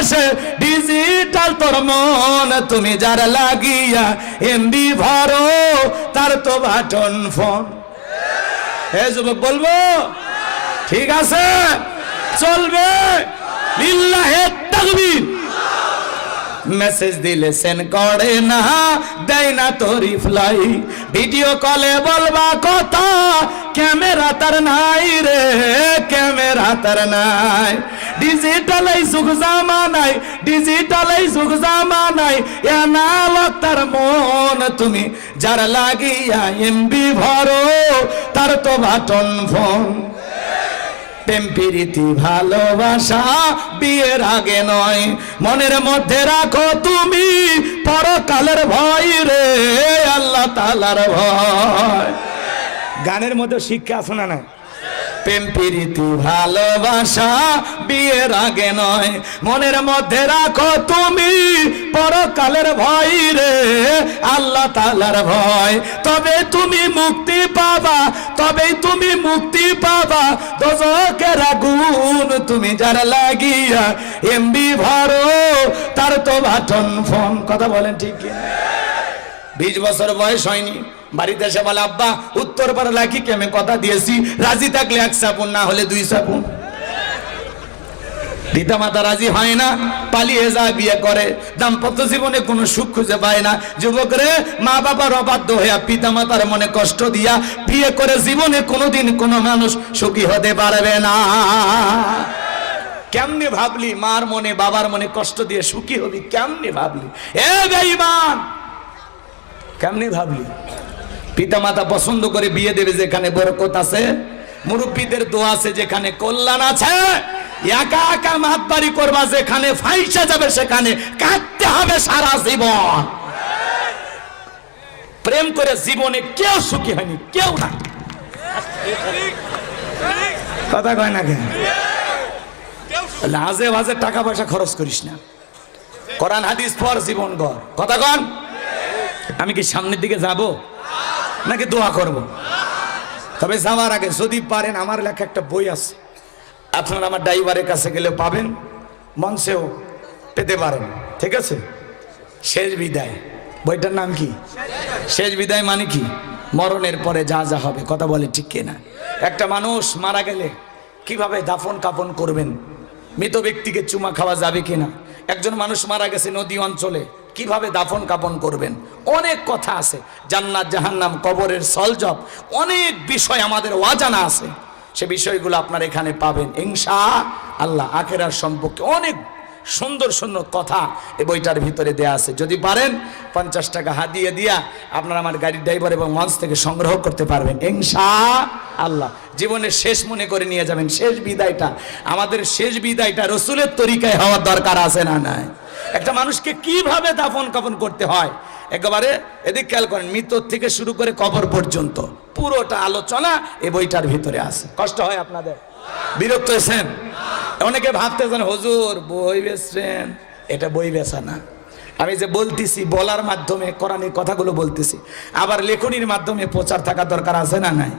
বাংলাদেশে ডিজিটাল তোর মন, তুমি যার লাগিয়া এমবি ভরো তার তো বাটন ফোন। হে যুবক, বলব? ঠিক আছে? চলবে? লিল্লাহে মেসেজ দিলে সেন করে না, দেয় না তো রিপ্লাই ভিডিও কলে বলবা কথা ক্যামেরা তার নাই রে ক্যামেরা তার নাই। ডিজিটাল এই যুগ জামানাই ডিজিটাল এই যুগ জামানাই এনালক তার মন তুমি। যার লাগিয়া এমবি ভরো, তার তো বাটন ফোন প্রেম, প্রীতি, ভালোবাসা বিয়ের আগে নয়। মনের মধ্যে রাখো তুমি পরকালের ভয় রে, আল্লাহ তালার ভয়। গানের মধ্যে শিক্ষা শোনা না প্রেম, প্রীতি, ভালোবাসা বিয়ের আগে নয়। মনের মধ্যে রাখো তুমি পরকালের ভয় রে, আল্লাহ তালার ভয়। তবে তুমি মুক্তি পাবা, তবে তুমি মুক্তি পাবা। দোজকের আগুন তুমি যার লাগিয়া এমবি ভরো, তার তো বাটন ফোন। কথা বলেন ঠিক বিশ বছর বয়স হয়নি। বাড়িতে এসে বলে, আব্বা, উত্তর পাড়া লাখি আমি কথা দিয়েছি? রাজি থাকলে এক সাপুন, না হলে দুই সাপুন। পিতা মাতা রাজি হয় না, পালিয়ে যায় বিয়ে করে। দাম্পত্য জীবনে কোনো সুখ খুঁজে পায় না। যুবকরে মা বাবার অবাধ্য হইয়া পিতা মাতার মনে কষ্ট দিয়া বিয়ে করে জীবনে কোনোদিন কোনো মানুষ সুখী হতে পারবে না। কেমনে ভাবলি, মার মনে, বাবার মনে কষ্ট দিয়ে সুখী হবি? কেমনে ভাবলি? এ বেঈমান! কেমনে ভাবলি? পিতা মাতা পছন্দ করে বিয়ে দেবে যেখানে বরকত আছে, মুরব্বীদের দোয়া আছে যেখানে কল্যাণ আছে, একা একা মাতবাড়ি করবা যেখানে ফাইসা যাবে সেখানে কাটতে হবে সারা জীবন। প্রেম করে জীবনে কেউ সুখী হয়নি, কেউ না কথা কয় না কেন? লাজে বাজে টাকা পয়সা খরচ করিস না। কোরআন, হাদিস পর জীবন গড়। কথা কন? আমি কি সামনের দিকে যাব? নাকি দোয়া করব? তবে যাওয়ার আগে যদি পারেন, আমার লেখা একটা বই আছে। আপনারা আমার ড্রাইভারের কাছে গেলে পাবেন, মঞ্চেও পেতে পারেন, ঠিক আছে? শেষ বিদায়। বইটার নাম কি? শেষ বিদায় মানে কি? মরণের পরে যা যা হবে, কথা বলে ঠিক কিনা? একটা মানুষ মারা গেলে কীভাবে দাফন কাফন করবেন? মৃত ব্যক্তিকে চুমা খাওয়া যাবে কিনা? একজন মানুষ মারা গেছে নদী অঞ্চলে কীভাবে দাফন কাপন করবেন? অনেক কথা আছে। জান্নাত, জাহান্নাম, কবরের সলজব, অনেক বিষয় আমাদের অজানা আছে। সে বিষয়গুলো আপনার এখানে পাবেন। ইংসা আল্লাহ, আখেরার সম্পর্কে অনেক সুন্দর সুন্দর কথা এই বইটার ভিতরে দেয়া আছে। যদি পারেন, পঞ্চাশ টাকা হাতিয়ে দিয়া আপনারা আমার গাড়ির ড্রাইভার এবং মঞ্চ থেকে সংগ্রহ করতে পারবেন। ইনশা আল্লাহ। জীবনের শেষ মনে করে নিয়ে যাবেন। শেষ বিদায়টা। আমাদের শেষ বিদায়টা রসুলের তরিকায় হওয়ার দরকার আছে না নাই? একটা মানুষকে কীভাবে দাফন কাফন করতে হয়? একেবারে এদিক খেয়াল করেন, মৃত্যুর থেকে শুরু করে কবর পর্যন্ত। পুরোটা আলোচনা এই বইটার ভিতরে আছে। কষ্ট হয় আপনাদের? বিরক্ত হয়েছেন? অনেকে ভাবতেছেন, হুজুর, বই বেচছেন। এটা বই বেচা না। আমি যে বলতেছি, বলার মাধ্যমে কোরআনের কথাগুলো বলতেছি, আবার লেখনির মাধ্যমে প্রচার থাকা দরকার আছে না নাই?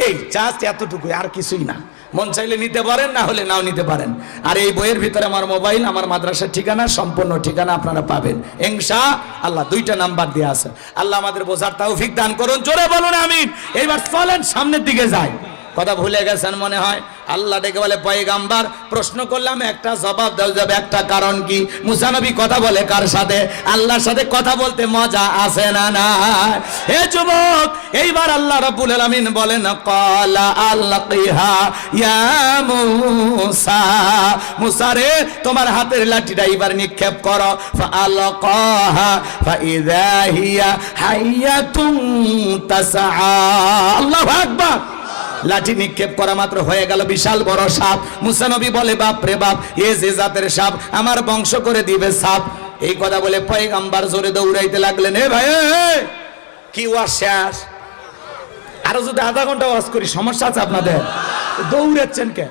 এই জাস্ট এতটুকুই, আর কিছুই না। মন চাইলে নিতে পারেন, না হলে নাও নিতে পারেন। আর এই বইয়ের ভিতরে আমার মোবাইল, আমার মাদ্রাসার ঠিকানা, সম্পূর্ণ ঠিকানা আপনারা পাবেন। এংসা আল্লাহ, দুইটা নাম্বার দিয়ে আছে। আল্লাহ আমাদের বোঝার তৌফিক দান করুন। জোরে বলুন, আমিন। এইবার চলেন, সামনের দিকে যাই। কথা ভুলে গেছেন মনে হয়? আল্লাহ ডেকে বলে, পয়গাম্বার, প্রশ্ন করলাম, একটা জবাব দেওয়া যাবে, একটা কারণ কি? মুসানবী কথা বলে কার সাথে? আল্লাহর সাথে কথা বলতে মজা আসে না না হে যুবক, এইবার আল্লাহ রাব্বুল আলামিন বলেন ক্বালা আলকিহা ইয়া মুসা। মুসা রে, তোমার হাতের লাঠিটা এবার নিক্ষেপ করো। ফাআলকাহা ফাইযা হিয়া হাইয়াতুন তাসআ। আল্লাহু আকবার। লাঠি নিক্ষেপ করা মাত্র হয়ে গেল বিশাল বড় সাপ। মুসানবী বলে, বাপ রে বাপ, এ যে জাতের সাপ, আমার বংশ করে দিবে সাপ। এই কথা বলে পয়গাম্বার জোরে দৌড়াইতে লাগলেন, এ ভাই কি ওয়াজ শেষ? আরও যদি আধা ঘণ্টা ওয়াজ করি, সমস্যা আছে আপনাদের? দৌড়াচ্ছেন কে?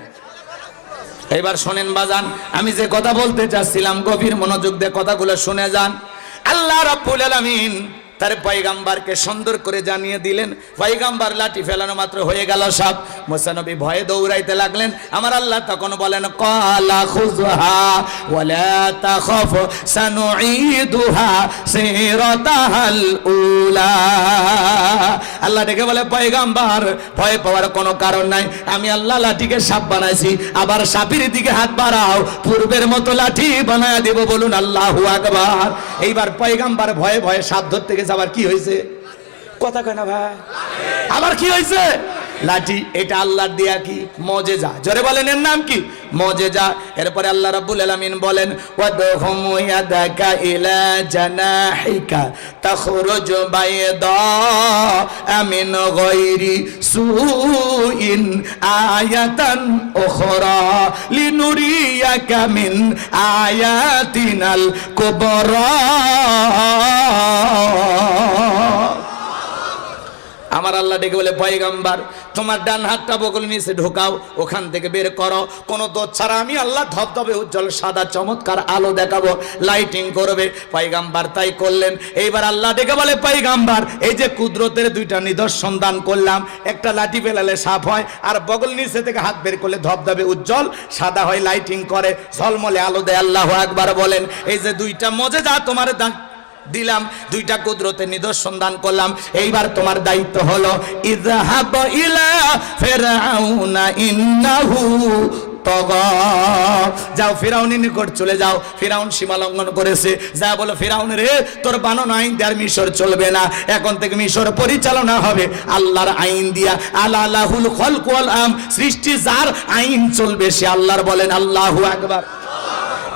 এবার শোনেন বাজান, আমি যে কথা বলতে চাচ্ছিলাম, গভীর মনোযোগ দিয়ে কথাগুলো শুনে যান। আল্লাহ রাব্বুল আলামিন তার পয়গাম্বারকে সুন্দর করে জানিয়ে দিলেন, পয়গাম্বার লাঠি ফেলানো মাত্র হয়ে গেল সব। মোসানবী ভয়ে দৌড়াইতে লাগলেন। আমার আল্লাহ তখন বলেন কলা খুজহা ওয়ালা সিরাতাহাল উলা। আল্লাহ ডেকে বলে, পয়গাম্বার, ভয় পাওয়ার কোনো কারণ নাই। আমি আল্লাহ লাঠিকে সাপ বানাইছি। আবার সাপের দিকে হাত বাড়াও। পূর্বের মতো লাঠি বানায় দেব বলুন আল্লাহু আকবার। এইবার পয়গাম্বার ভয়ে ভয়ে সাপ ধরতে গেছে আবার কি হয়েছে? কথা কয় না ভাই। আবার কি হয়েছে? লাঠি, এটা আল্লাহর দিয়া কি? মজেজা। জোরে বলেন, এর নাম কি? মজেজা। এরপরে আল্লাহ রাব্বুল আলামিন বলেন, ওয়াদহুম ইয়াদাকা ইলা জানাহিকা তাখরুজ বাইদা আমিন গায়রি সুইন আয়াতান উখরা লিনুরিয়াকা মিন আয়াতিনাল কুবরা. আমার আল্লাহ ডেকে বলে, পয়গাম্বার, তোমার ডান হাতটা বগল নিচে ঢোকাও, ওখান থেকে বের করো। কোনো দোষ ছাড়া আমি আল্লাহ ধবধবে উজ্জ্বল, সাদা, চমৎকার আলো দেখাবো লাইটিং করবে। পয়গাম্বার তাই করলেন। এইবার আল্লাহ ডেকে বলে, পয়গাম্বার, এই যে কুদরতের দুইটা নিদর্শন দান করলাম, একটা লাঠি ফেলালে সাপ হয়, আর বগল নিচে থেকে হাত বের করলে ধবধবে উজ্জ্বল, সাদা হয় লাইটিং করে। ঝলমলে আলো দেয়, আল্লাহ একবার বলেন, এই যে দুইটা মজে যা তোমার দান দিলাম, দুইটা কুদরতের নিদর্শন দান করলাম। এইবার তোমার দায়িত্ব হলো, ইযহাব ইলা ফিরআউনা ইন্নাহু যাও, ফিরাউনের নিকট চলে যাও। ফিরাউন সীমা লঙ্ঘন করেছে। যা বলো, ফিরাউন রে, তোর বানানো আইন দেওয়ার মিশর চলবে না। এখন থেকে মিশর পরিচালনা হবে। আল্লাহর আইন দিয়া। আলা আলাহুল খলক আম। সৃষ্টি যার আইন চলবে, সে আল্লাহর বলেন, আল্লাহু আকবার।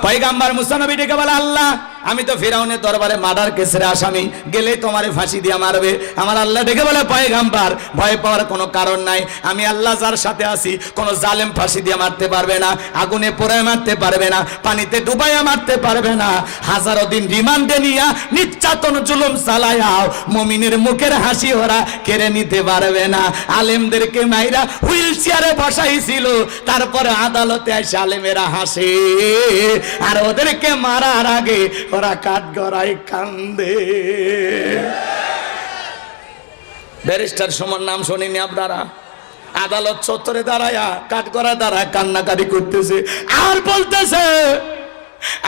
পয়গাম্বার মুসানবী ডেকে বলে, আল্লাহ আমি তো ফিরাউনের দরবারে মার্ডার কেসের আসামি, গেলেই তোমারে ফাঁসি দিয়ে মারবে। আমার আল্লাহ ডেকে বলে, পয়গাম্বার, ভয় পাওয়ার কোনো কারণ নাই। আমি আল্লাহ যার সাথে আছি, কোনো জালেম ফাঁসি দিয়ে মারতে পারবে না, আগুনে পোড়ায় মারতে পারবে না, পানিতে ডুবাইয়া মারতে পারবে না। হাজারো দিন রিমান্ডে নিয়া নির্যাতন, জুলুম চালায়াও মমিনের মুখের হাসি ওরা কেড়ে নিতে পারবে না। আলেমদেরকে মাইরা হুইল চেয়ারে বসাইছিল, তারপরে আদালতে আলেমেরা হাসে। আর ওদেরকে মারার আগে ওরা কাঠ গড়াই কান্দে। ব্যারিস্টার সমান নাম শোনেনি আপনারা। আদালত চত্বরে দাঁড়ায়া করা দাঁড়ায় কান্নাকারি করতেছে। আর বলতেছে,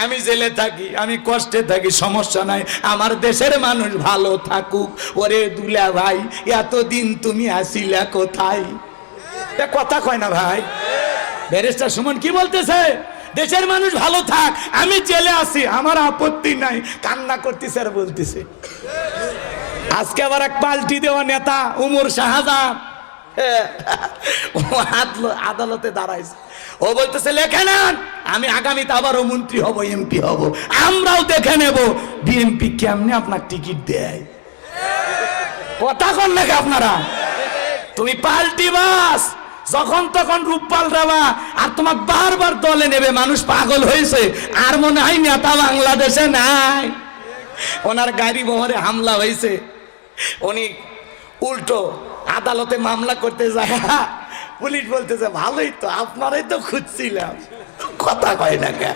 আমি জেলে থাকি, আমি কষ্টে থাকি, সমস্যা নাই। আমার দেশের মানুষ ভালো থাকুক। ওরে দুলা ভাই, এতদিন তুমি আসিলা কোথায়? কথা কয় না ভাই। ব্যারিস্টার সুমন কি বলতেছে? দেশের মানুষ ভালো থাক, আমি জেলে আছি, আমার আপত্তি নাই। কান্না করতেছে আর বলতেছে। আজকে আবার এক পাল্টি দেওয়া নেতা, উমর শাহজাহান আদালতে দাঁড়াইছে। ও বলতেছে, লেখে নেন, আমি আগামীতে আবারও মন্ত্রী হব, এমপি হব। আমরাও দেখে নেব বিএমপি কেমনে আপনার টিকিট দেয়। কথা কন নাকি আপনারা? তুমি পাল্টি বাস। যখন তখন রূপ পাল্টাবা আর তোমার বারবার দলে নেবে, মানুষ পাগল হয়েছে। আর মনে হয় নেতা বাংলাদেশে নাই। ওনার গাড়ি বহরে হামলা হয়েছে। উনি উল্টো আদালতে মামলা করতে যায়। পুলিশ বলতেছে, ভালোই তো, আপনারাই তো খুঁজছিলাম। কথা কয় না কে?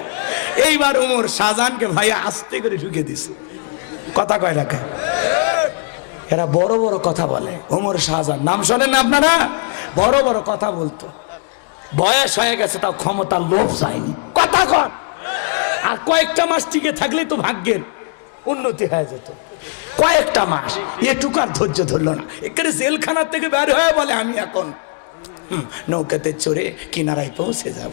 এইবার উমর শাহজাহানকে ভাই আস্তে করে ঢুকে দিছে। কথা কয় না কে? এরা বড় বড় কথা বলে। ওমর শাহজাহান, নাম শোনেন না আপনারা? বড় বড় কথা বলতো। বয়স হয়ে গেছে, তাও ক্ষমতার লোভ যায়নি কথা কর আর কয়েকটা মাস টিকে থাকলে তো ভাগ্যের উন্নতি হয়ে যেত। কয়েকটা মাস, এটুকু আর ধৈর্য ধরলো না। এখানে জেলখানার থেকে বের হয়ে বলে, আমি এখন নৌকাতে চড়ে কিনারায় পৌঁছে যাব।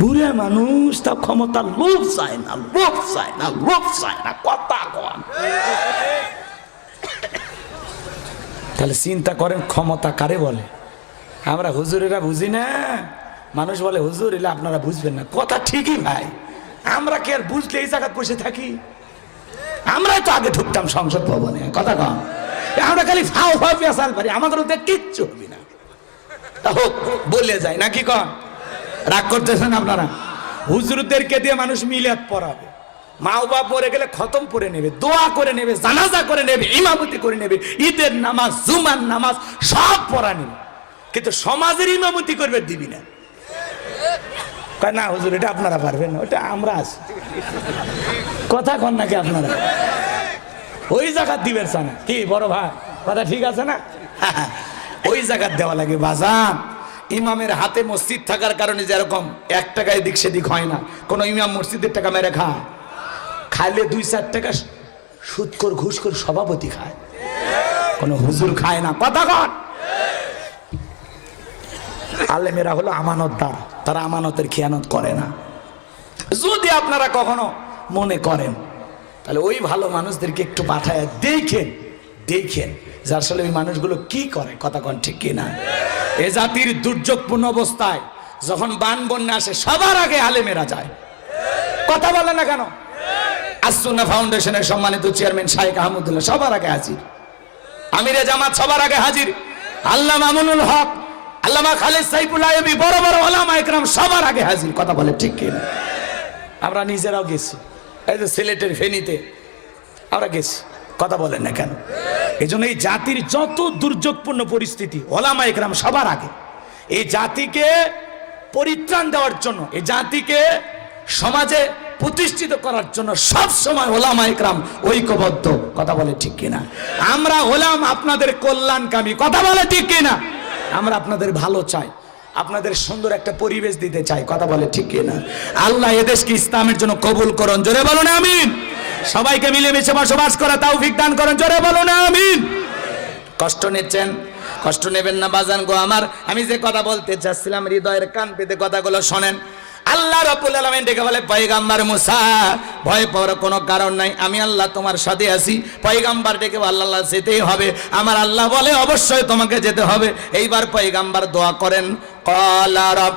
বুড়ে মানুষ তা ক্ষমতা লোভ চায় না, লোভ চায় না, লোভ চায় না, কথা তাহলে চিন্তা করেন ক্ষমতা কারে বলে? আমরা হুজুরেরা বুঝি না। মানুষ বলে, হুজুর, এলে আপনারা বুঝবেন না। কথা ঠিকই ভাই। আমরা কি আর বুঝলে এই জায়গায় বসে থাকি? আমরাই তো আগে ঢুকতাম সংসদ ভবনে, কথা কম আমরা খালি ফাও ফাও পেশাল পারি আমাদের ওদের কিচ্ছু হবে না। তা হোক, বলে যায়, নাকি কন? রাগ করতেছেন আপনারা? হুজুরদেরকে দিয়ে মানুষ মিলাদ পড়াবে। মা বাপ মরে গেলে খতম করে নেবে, দোয়া করে নেবে, জানাজা করে নেবে, ইমামতি করে নেবে, ঈদের নামাজ, জুমার নামাজ, সব পড়া নেবে। কিন্তু সমাজের ইমামতি করবে দিবি না। না হুজুর, এটা আপনারা পারবেন ওটা আমরা আছি। কথা কন নাকি আপনারা? ওই জায়গার দিবেন সানা কি, বড় ভাই? কথা ঠিক আছে না? ওই জায়গার দেওয়া লাগে, বাজান। ইমামের হাতে মসজিদ থাকার কারণে যেরকম এক টাকা এদিক সেদিক হয় না, কোন ইমাম মসজিদের টাকা মেরে খায়। খাইলে দুই চার টাকা সুৎকর, ঘুষকর সভাপতি খায়। কোন হুজুর খায় না। কথা কন। আলেমেরা হলো আমানতদার, তারা আমানতের খেয়ানত করে না। যদি আপনারা কখনো মনে করেন তাহলে ওই ভালো মানুষদেরকে একটু পাঠায়, দেখেন দেখেন যে আসলে ওই মানুষগুলো কি করে, কথা কন ঠিক কিনা? এ জাতির দুর্যোগপূর্ণ অবস্থায় যখন বান বন্যা আসে, সবার আগে আলেমেরা যায়। কথা বলে না কেন? আসুন্না ফাউন্ডেশনের সম্মানিত চেয়ারম্যান শাহেক আহমদুল্লাহ সবার আগে হাজির। আমিরে জামাত সবার আগে হাজির। আল্লাহ মামুনুল হক, আল্লামা খালেদ সাইফুল্লাহ বড় বড় ওলামা একরাম সবার আগে হাজির। কথা বলে ঠিক কিনা? আমরা নিজেরাও গেছি। এই যে সিলেটের ফেনীতে, আমরা গেছি, কথা বলেন না কেন? এই জন্য এই জাতির যত দুর্যোগপূর্ণ পরিস্থিতি, ওলামা একরাম সবার আগে, এই জাতিকে পরিত্রাণ দেওয়ার জন্য, এই জাতিকে সমাজে প্রতিষ্ঠিত করার জন্য সব সময় ওলামা একরাম ঐক্যবদ্ধ, কথা বলে ঠিক কিনা? আমরা হলাম আপনাদের কল্যাণকামী, কথা বলে ঠিক কিনা? আমরা আপনাদের ভালো চাই। আপনাদের সুন্দর একটা পরিবেশ দিতে চাই। কথা বলে ঠিক না আল্লাহ এদেশকে ইসলামের জন্য কবুল করুন। জোরে বলো না আমিন। সবাইকে মিলেমিশে বসবাস করা তাও দান করুন। জোরে বলো না আমিন। কষ্ট নিচ্ছেন? কষ্ট নেবেন না, বাজান গো আমার। আমি যে কথা বলতে চাচ্ছিলাম হৃদয়ের কান পেতে কথাগুলো শোনেন। আল্লাহ রাবুল আলামিন ডেকে বলে, পয়গাম্বার মুসা, ভয় পাওয়ার কোনো কারণ নাই। আমি আল্লাহ তোমার সাথে আছি। পয়গাম্বার ডেকে আল্লাহ আল্লাহ, যেতেই হবে। আমার আল্লাহ বলে, অবশ্যই তোমাকে যেতে হবে। এইবার পয়গাম্বার দোয়া করেন, কলা রব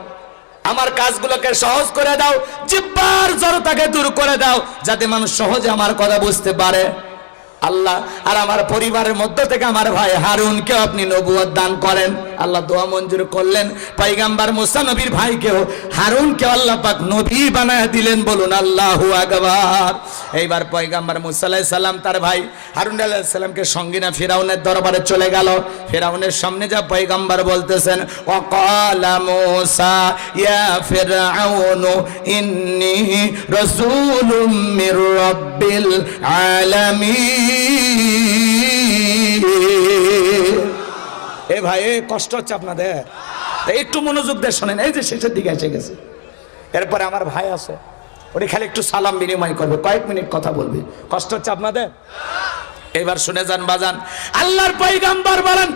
আমার কাজগুলোকে সহজ করে দাও, জিব্বার জড়তাকে দূর করে দাও, যাতে মানুষ সহজে আমার কথা বুঝতে পারে। আল্লাহ, আর আমার পরিবারের মধ্য থেকে আমার ভাই হারুনকে আপনি নবুয়ত দান করেন। আল্লাহ দোয়া মঞ্জুর করলেন। পাইগাম্বার মুসা নবীর ভাইকেও হারুনকে আল্লাহ পাক নবী বানায় দিলেন বলুন, আল্লাহু আকবার। এইবার পয়গাম্বার মুসা সালাম তার ভাই হারুন আলাইহিস সালামকে সঙ্গে না ফিরাউনের দরবারে চলে গেল। ফেরাউনের সামনে যা পয়গাম্বার বলতেছেন ওয়াকালা মুসা, ইয়া মির রাব্বিল আলামিন। এ ভাই কষ্ট হচ্ছে আপনাদের। একটু মনোযোগ দিয়ে শোনেন, এই যে শেষের দিকে এসে গেছে। এরপরে আমার ভাই আছে ওরে খালি একটু সালাম বিনিময় করবে, কয়েক মিনিট কথা বলবে। কষ্ট হচ্ছে আপনাদের? এবার শুনে যান, বাজান। আল্লাহর পয়গাম্বার বলেন,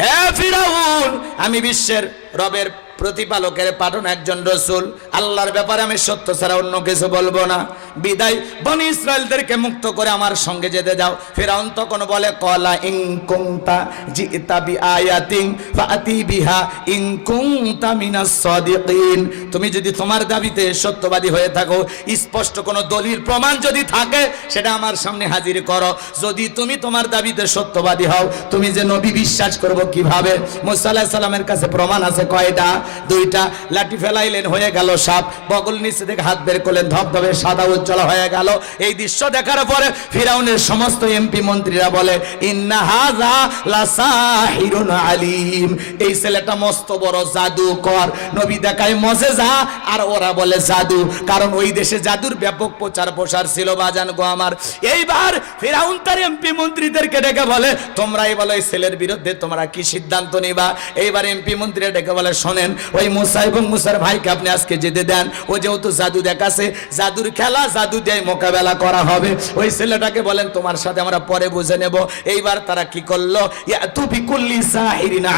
হে ফিরাউন, আমি বিশ্বের রবের প্রতিপালকের পাঠানো একজন রসুল। আল্লাহর ব্যাপারে আমি সত্য ছাড়া অন্য কিছু বলব না। বিদায়, বনি ইসরায়েলদেরকে মুক্ত করে আমার সঙ্গে যেতে দাও। ফেরাউন তখন বলে, কলা ইং কুংতা জিতা আয়াতিং ফাতি বিহা ইং কুংতা মিনাস সাদিকিন। তুমি যদি তোমার দাবিতে সত্যবাদী হয়ে থাকো, স্পষ্ট কোনো দলিল, প্রমাণ যদি থাকে, সেটা আমার সামনে হাজির করো। যদি তুমি তোমার দাবিতে সত্যবাদী হও, তুমি যে নবী বিশ্বাস করব কীভাবে? মুসা সালামের কাছে প্রমাণ আছে কয়টা? দুইটা লাঠি ফেলাইলেন, হয়ে গেল সাপ। বগল নিচে থেকে হাত বের করলেন, ধবধবে সাদা উজ্জ্বল হয়ে গেল। এই দৃশ্য দেখার পরে ফিরাউনের সমস্ত এমপি মন্ত্রীরা বলে, ইন্না হাজা লাসাহিরুন আলিম। এই ছেলেটা মস্ত বড় জাদুকর। নবী দেখায় মজেজা আর ওরা বলে, জাদু। কারণ ওই দেশে জাদুর ব্যাপক প্রচার প্রসার ছিল, বাজান গো আমার। এইবার ফিরাউন তার এমপি মন্ত্রীদেরকে ডেকে বলে, তোমরাই বলো এই ছেলের বিরুদ্ধে তোমরা কি সিদ্ধান্ত নিবা? এইবার এমপি মন্ত্রীরা ডেকে বলে, শোনেন ওই মুসা এবং মুসার ভাইকে আপনি আজকে যেতে দেন। ও যেহেতু জাদু দেখাছে, জাদুর খেলা জাদু দিয়ে মোকাবেলা করা হবে। ওই ছেলেটাকে বলেন, তোমার সাথে আমরা পরে বুঝে নেব। এইবার তারা কি করল?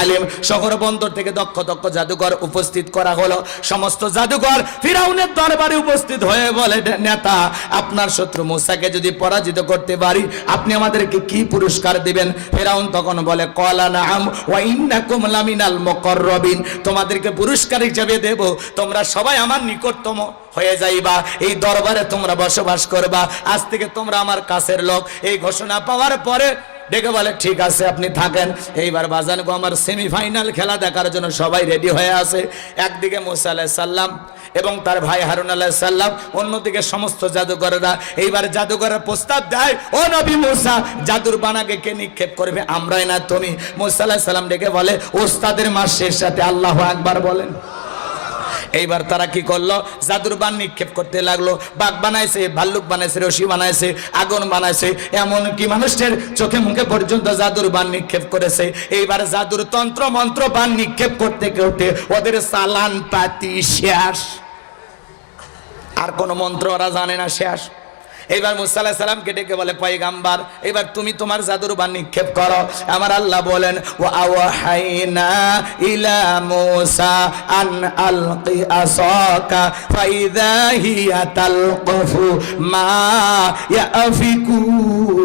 আলিম। শহর বন্দর থেকে দক্ষ দক্ষ জাদুঘর উপস্থিত করা হলো। সমস্ত জাদুঘর ফিরাউনের দরবারে উপস্থিত হয়ে বলে, নেতা, আপনার শত্রু মুসাকে যদি পরাজিত করতে পারি, আপনি আমাদেরকে কি পুরস্কার দিবেন? ফেরাউন তখন বলে, কলা নাম ওয়া ইন্নাকুম লামিনাল মুকাররাবিন। তোমাদেরকে পুরস্কার হিসেবে দেব। তোমরা সবাই আমার নিকটতম হয়ে যাইবা। এই দরবারে তোমরা বসবাস করবা। আজ থেকে তোমরা আমার কাছের লোক। এই ঘোষণা পাওয়ার পরে ডেকে বলে, ঠিক আছে, আপনি থাকেন। এইবার বাজান গো, আমার সেমিফাইনাল খেলা দেখার জন্য সবাই রেডি হয়ে আছে। একদিকে মুসা আলাহ সাল্লাম এবং তার ভাই হারুন আল্লাহ সাল্লাম অন্যদিকে সমস্ত জাদুঘররা এইবার জাদুঘরের প্রস্তাব দেয়, ও নবী মুসা, জাদুর বানাকে কে নিক্ষেপ করবে? আমরাই না, তুমি। মুসা আল্লাহ সাল্লাম ডেকে বলে, ওস্তাদের মাসের সাথে আল্লাহ একবার বলেন। এইবার তারা কি করল? জাদুর বান নিক্ষেপ করতে লাগল। বাঘ বানাইছে, ভাল্লুক বানাইছে, রশি বানাইছে, আগুন বানাইছে। এমন কি মানুষের চোখে মুখে পর্যন্ত জাদুর বান নিক্ষেপ করেছে। এইবার জাদুর তন্ত্র, মন্ত্র বান নিক্ষেপ করতে করতে ওদের সালান পাতি শেষ। আর কোন মন্ত্র ওরা জানে না শেষ। এইবার মুসাল্লাহ সাল্লামকে ডেকে বলে, পয়গাম্বার, এবার তুমি তোমার জাদুর বান নিক্ষেপ করো। আমার আল্লাহ বলেন ও আওয়াহাইনা ইলা মুসা আন আলকি আসাকা, ফাইদা হিয়া তালকফু মা ইয়াফিকুন।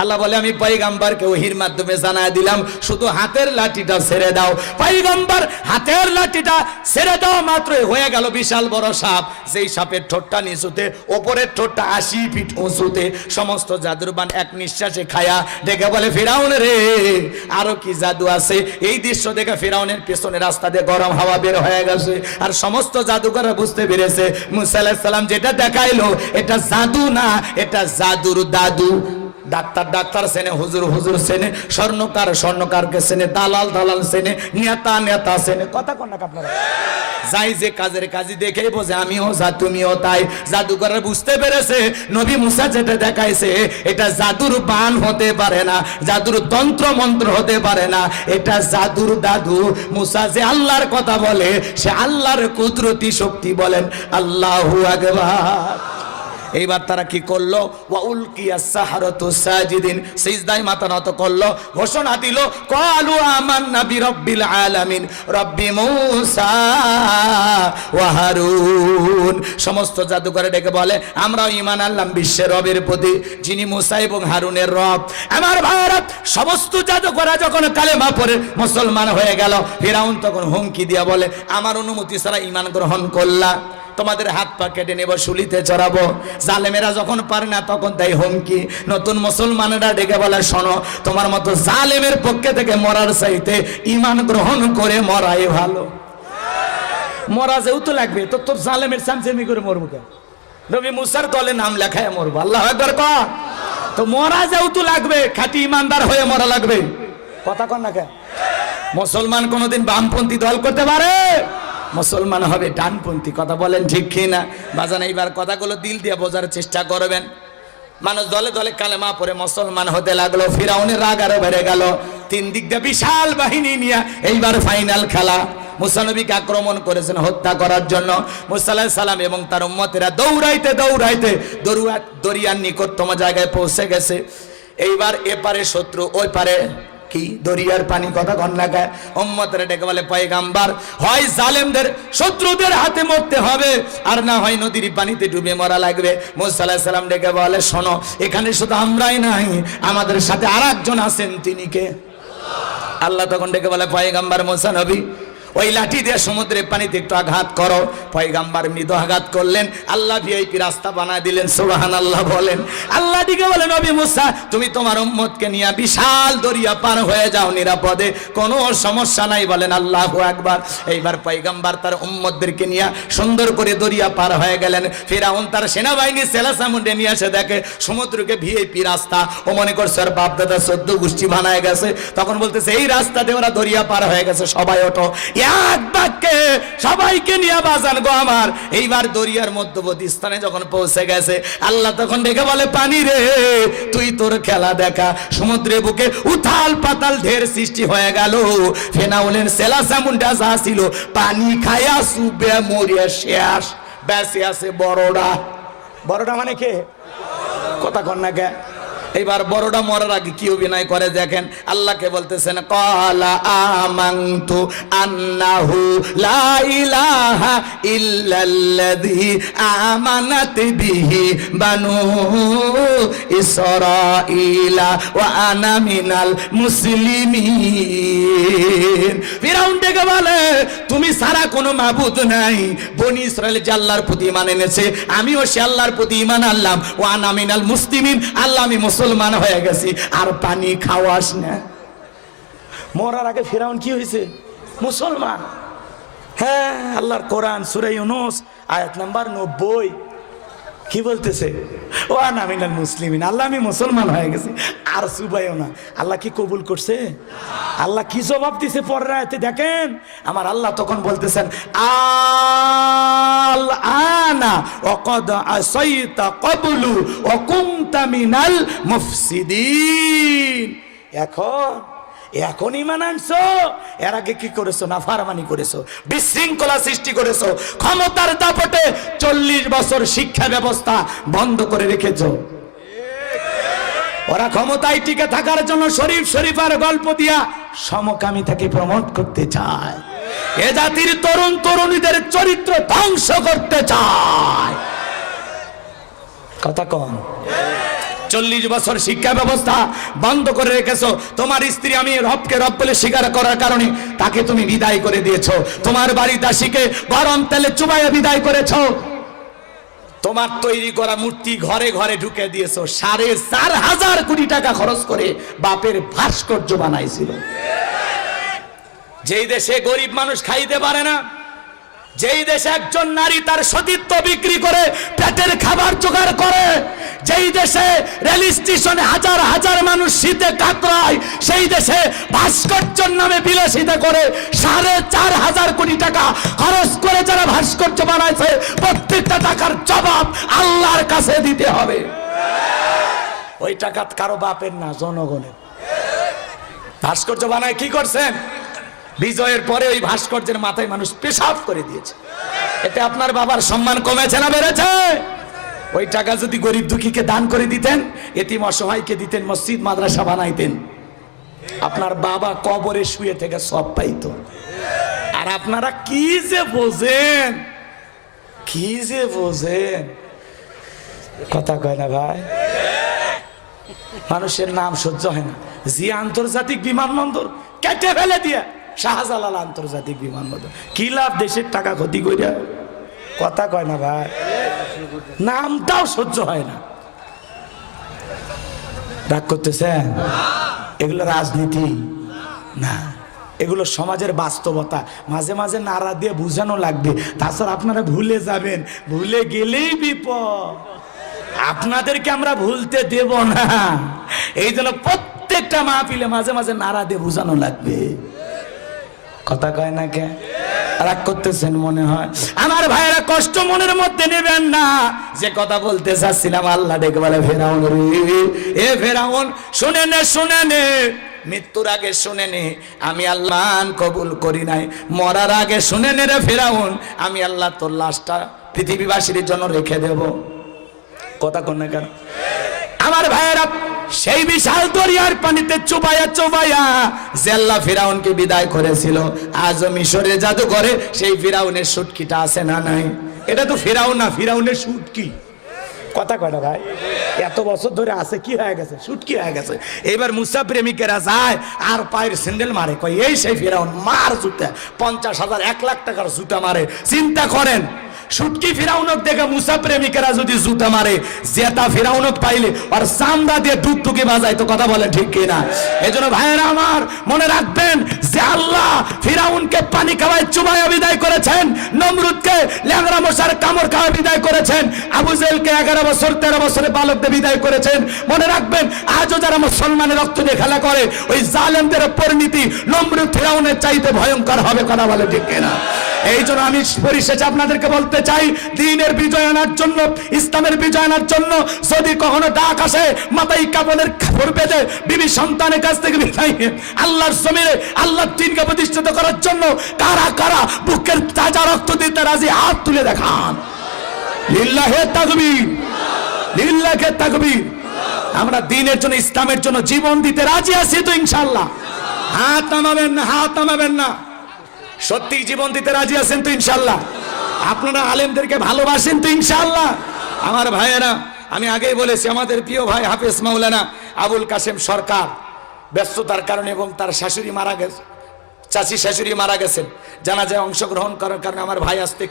আল্লাহ বলে, আমি পয়গাম্বারকে ওহির মাধ্যমে জানায় দিলাম, শুধু হাতের লাঠিটা ছেড়ে দাও। পাইগাম্বার হাতের লাঠিটা ছেড়ে দাও মাত্রই। হয়ে গেল বিশাল বড় সাপ। যেই সাপের ঠোঁটটা নিচুতে, ওপরের ঠোঁটটা আশি ফিট উঁচুতে, সমস্ত জাদুরবান এক নিঃশ্বাসে খায়া দেখে বলে, ফেরাউন রে, আরও কি জাদু আছে? এই দৃশ্য দেখে ফেরাউনের পেছনে রাস্তা দিয়ে গরম হাওয়া বের হয়ে গেছে। আর সমস্ত জাদুকররা বুঝতে পেরেছে, মুসা আলাহিসাল্লাম সাল্লাম যেটা দেখাইলো, এটা জাদু না, এটা জাদুর দাদু। ডাক্তার ডাক্তার সেনে, হুজুর হুজুর সেনে, স্বর্ণকার, স্বর্ণকারকে সেনে, দালাল দালাল সেনে, নেতা নেতা সেনে। কথা কোন না আপনারা। যাই যে কাজের কাজই দেখেই বোঝে, আমিও যা, তুমিও তাই। জাদুকররা বুঝতে পেরেছে, নবী মুসা যেটা দেখাইছে, এটা জাদুর বান হতে পারে না, জাদুর তন্ত্র মন্ত্র হতে পারে না। এটা জাদুর দাদু, মুসা যে আল্লাহর কথা বলে, সে আল্লাহর কুদরতি শক্তি বলেন, আল্লাহু আকবার। এইবার তারা কি করল? সাজিদিন করল, ঘোষণা দিল, কালু আমান্না বিরাব্বিল আলামিন, রব্বি মূসা সমস্ত জাদুকরে ডেকে বলে, আমরাও ঈমান আনলাম বিশ্বের রবের প্রতি, যিনি মুসা এবং হারুনের রব। আমার ভারত সমস্ত জাদুকরা যখন কালেমা পড়ে মুসলমান হয়ে গেল, ফিরাউন তখন হুমকি দিয়া বলে, আমার অনুমতি ছাড়া ইমান গ্রহণ করলা। তোমাদের হাত পা কেটে নেব শুলিতে চড়াবো। জালেমেরা যখন পারে না, তখন তাই হুমকি। নতুন মুসলমানেরা ডেকে বলে, শোনো, তোমার মতো জালেমের পক্ষে থেকে মরার চাইতে ইমান গ্রহণ করে মরাই ভালো। মরা যেহেতু লাগবে, তো তোর জালেমের চামচেমি করে মরবো কেন? রবি মুসার দলে নাম লেখায় মরবো। আল্লাহ একবার কর তো মরা যেহেতু লাগবে, খাঁটি ইমানদার হয়ে মরা লাগবে। কথা কন না কেন? মুসলমান কোনোদিন বামপন্থী দল করতে পারে? মুসলমান হবে ডানপন্থী, কথা বলেন ঠিক কি না বাজান, এইবার কথাগুলো দিল দিয়ে বোঝার চেষ্টা করবেন। মানুষ দলে দলে কালেমা পরে মুসলমান হতে লাগল, ফিরাউনের রাগ আরও বেড়ে গেল। তিন দিক দিয়ে বিশাল বাহিনী নিয়ে এইবার ফাইনাল খেলা। মুসানবীকে আক্রমণ করেছেন হত্যা করার জন্য। মুসাল্লাহ সালাম এবং তার উম্মতেরা দৌড়াইতে দৌড়াইতে দরুয়া, দরিয়ার নিকটতম জায়গায় পৌঁছে গেছে। এইবার এপারে শত্রু ওই পারে কি? দরিয়ার পানি কথা গন্নাগায় উম্মতের ডেকে বলে, পয়গাম্বার, হয় জালেমদের শত্রুদের হাতে মরতে হবে, আর না হয় নদীর পানিতে ডুবে মরা লাগবে। মোসাল্লাহ সাল্লাম ডেকে বলে, শোনো, এখানে শুধু আমরাই নাই, আমাদের সাথে আর একজন আছেন, তিনি কে? আল্লাহ তখন ডেকে বলে, পয়গাম্বার মোসা নবী ওই লাঠি দিয়ে সমুদ্রের পানিতে একটু আঘাত করো। পয়গাম্বার মৃদু আঘাত করলেন। আল্লাহ ভিআইপি রাস্তা বানায় দিলেন সুবাহান আল্লাহ বলেন। আল্লাহ দিকে বলেন, নবী মুসা, তুমি তোমার উম্মতকে নিয়ে বিশাল দরিয়া পার হয়ে যাও নিরাপদে। কোনো সমস্যা নাই, বলেন আল্লাহ একবার এইবার পয়গাম্বার তার উম্মতদেরকে নিয়ে সুন্দর করে দরিয়া পার হয়ে গেলেন। ফেরাউন তার সেনাবাহিনী সেলাসামুন্ডে নিয়ে এসে দেখে, সমুদ্রকে ভিআইপি রাস্তা। ও মনে করছে, আর বাপ দাদা সদ্য গোষ্ঠী বানায় গেছে। তখন বলতেছে, এই রাস্তা দিয়ে ওরা দরিয়া পার হয়ে গেছে, সবাই ওঠো। এক বাক্যে সবাইকে নিয়ে বাজান গো আমার। এইবার দরিয়ার মধ্যবর্তী স্থানে যখন পৌঁছে গেছে, আল্লাহ তখন ডেকে বলে, পানি রে, তুই তোর খেলা দেখা। সমুদ্রে বুকে উথাল পাতাল ঢের সৃষ্টি হয়ে গেল। ফেনাউলের সেলা সামুন্ডা যা ছিল, পানি খায়া সুবে মরিয়া শেষ। বেঁচে আছে বড়রা বড়টা মানে কে? কথা কন না কে? এইবার বড়টা মরার আগে কি অভিনয় করে দেখেন? আল্লাহকে বলতেছেন, কলা আন্নাহু ইল্লাল্লাযী আমানাত বিহি বানু ইসরাঈলা ওয়া আনা মিনাল মুসলিমিন। ফিরাউন ডেকে বলে, তুমি সারা কোনো মাবুদ নাই। বনি ইসরায়েল যে আল্লাহর প্রতি ইমান এনেছে, আমিও সে আল্লাহর প্রতি ইমান আনলাম। ও আনা মিনাল মুসলিমিন, আল্লাহ আমি মুসলমান হয়ে গেছি, আর পানি খাওয়াস না। মরার আগে ফেরাউন কি হয়েছে? মুসলমান। হ্যাঁ আল্লাহর কোরআন, সুরে ইউনুস, আয়াত নাম্বার নব্বই। কি বলতেছে? ও আনামিনাল মুসলিমিন আল্লাহ আমি মুসলমান হয়ে গেছি। আর সুবাইও না। আল্লাহ কি কবুল করছে? আল্লাহ কি জবাব দিছে পরের আয়াতে? দেখেন, আমার আল্লাহ তখন বলতেছেন, আল আনা ওয়াকাদ আসাইতা ক্বাবলু ওয়া কুনতা মিনাল মুফসিদিন। এখন এখন ইমান আনছো? এর আগে কি করেছ? না ফারমানি করেছ, বিশৃঙ্খলা সৃষ্টি করেছ, ক্ষমতার দাপটে চল্লিশ বছর শিক্ষা ব্যবস্থা বন্ধ করে রেখেছো। ওরা ক্ষমতায় টিকে থাকার জন্য শরীফ শরীফার গল্প দিয়া সমকামী থেকে প্রমোট করতে চায়। এ জাতির তরুণ তরুণীদের চরিত্র ধ্বংস করতে চায়। কথা কম। চল্লিশ বছর শিক্ষা ব্যবস্থা বন্ধ করে রেখেছো। তোমার স্ত্রী আমি রবকে রব বলে স্বীকার করার কারণে তাকে তুমি বিদায় করে দিয়েছ। তোমার বাড়ি দাসীকে গরম তেলে চুবাইয়ে বিদায় করেছ। তোমার তৈরি করা মূর্তি ঘরে ঘরে ঢুকে দিয়েছ। সাড়ে চার হাজার কোটি টাকা খরচ করে বাপের ভাস্কর্য বানাইছিল। যেই দেশে গরিব মানুষ খাইতে পারে না, যেই দেশে একজন নারী তার সতীত্ব বিক্রি করে পেটের খাবার জোগাড় করে যেই দেশে রেল স্টেশনে হাজার হাজার মানুষ শীতে কাতরায়, সেই দেশে ভাস্কর্যের নামে বিলাসিতা করে সাড়ে চার হাজার কোটি টাকা খরচ করে যারা ভাস্কর্য বানাইছে, প্রত্যেকটা টাকার জবাব আল্লাহর কাছে দিতে হবে। ওই টাকা কারও বাপের না, জনগণের। ভাস্কর্য বানায় কি করছেন? বিজয়ের পরে ওই ভাস্কর্যের মাথায় মানুষ পেশাব করে দিয়েছে। এতে আপনার বাবার সম্মান কমেছে না বেড়েছে? ওই টাকা যদি গরিব দুঃখীকে দান করে দিতেন, এতিম অসহায়কে দিতেন, মসজিদ, মাদ্রাসা বানাইতেন, আপনার বাবা কবরে শুয়ে থেকে সব পাইতো। আর আপনারা কি যে বোঝেন? কি যে বোঝেন? কথা কয় না ভাই? মানুষের নাম সহ্য হয় না। জি আন্তর্জাতিক বিমানবন্দর কেটে ফেলে দিয়া শাহজালাল আন্তর্জাতিক বিমানবন্দর। কি লাভ দেশের টাকা ক্ষতি করিয়া কথা কয় না ভাই। নামটাও সহ্য হয় না। রাগ করতেছেন? এগুলো রাজনীতি? না, এগুলো সমাজের বাস্তবতা। মাঝে মাঝে নাড়া দিয়ে বুঝানো লাগবে। তাছাড়া আপনারা ভুলে যাবেন। ভুলে গেলেই বিপদ। আপনাদেরকে আমরা ভুলতে দেব না। এই জন্য প্রত্যেকটা মাহফিলে মাঝে মাঝে নাড়া দিয়ে বুঝানো লাগবে। কথা কয় না কে? রাগ করতেছেন মনে হয়। আমার ভাইয়েরা কষ্ট মনের মধ্যে নেবেন না। যে কথা বলতে চাচ্ছিলাম, আল্লাহ বলে, ফেরাউন এ ফেরাউন, শুনে নে শুনে নে। মৃত্যুর আগে শুনে নে। আমি আল্লাহ কবুল করি নাই। মরার আগে শুনে নে রে ফেরাউন। আমি আল্লাহ তোর লাশটা পৃথিবীবাসীর জন্য রেখে দেব। কথা কোন কেন? আমার ভাইয়েরা, সেই বিশাল দরিয়ার পানিতে চুবাইয়া চুবাইয়া জেল্লা ফিরাউনকে বিদায় করেছিল। আজ মিশরে জাদু করে সেই ফিরাউনের সুটকিটা আছে না নাই? এটা তো ফিরাউন না, ফিরাউনের সুটকি। কথা কয়টা ভাই? এত বছর ধরে আছে, কি হয়ে গেছে? সুটকি হয়ে গেছে। এবার মুসা প্রেমিকেরা যায় আর পায়ের স্যান্ডেল মারে, কয়, এই সেই ফিরাউন, মার জুতা, পঞ্চাশ হাজার, এক লাখ টাকার জুতা মারে। চিন্তা করেন সুটকি ফিরাউনক দেখে মুসা প্রেমিকেরা যদি জুতা মারে, জেতা ফিরাউনক পাইলে আর চামড়া দিয়ে দুধ টুকে বাজায়, তো কথা বলে ঠিক কিনা? এই জন্য ভাইয়েরা আমার, মনে রাখবেন যে আল্লাহ ফিরাউনকে পানি খাওয়ায় চুবাইয়া বিদায় করেছেন, নমরুদকে ল্যাংরা মশার কামড় খাওয়া বিদায় করেছেন, আবু জেলকে এগারো বছর, তেরো বছরে বালকদের বিদায় করেছেন। মনে রাখবেন, আজও যারা মুসলমানের রক্ত দিয়ে খেলা করে, ওই জালেমদের পরিণতি নমরুদ ফিরাউনের চাইতে ভয়ঙ্কর হবে, কথা বলে ঠিক কিনা? এই জন্য আমি পরিশেষে আপনাদেরকে বলতে চাই, দিনের বিজয় আনার জন্য, ইসলামের বিজয় আনার জন্য যদি কখনো ডাক আসে, মাথায় কাপড়ের কাপড় বেঁধে বিবি সন্তানের কাছ থেকে বিদায় আল্লাহর জমিনে, আল্লাহর দিনকে প্রতিষ্ঠিত করার জন্য কারা কারা বুকের তাজা রক্ত দিতে রাজি, হাত তুলে দেখান। লিল্লাহে তাকবীর। লিল্লাহে তাকবীর। আমরা দিনের জন্য, ইসলামের জন্য জীবন দিতে রাজি আছি তো ইনশাল্লাহ হাত নামাবেন না, হাত নামাবেন না। সত্যি জীবন দিতে রাজি আছেন তো ইনশাল্লাহ আপনারা আলেমদেরকে ভালোবাসেন তো ইনশাল্লাহ আমার ভাইয়েরা, আমি আগেই বলেছি, আমাদের প্রিয় ভাই হাফেজ মাওলানা আবুল কাসেম সরকার ব্যস্ততার কারণে এবং তার শাশুড়ি মারা গেছে, চাচি শাশুড়ি মারা গেছেন। জানা যায় অংশগ্রহণ করার কারণে আমার ভাই আসতে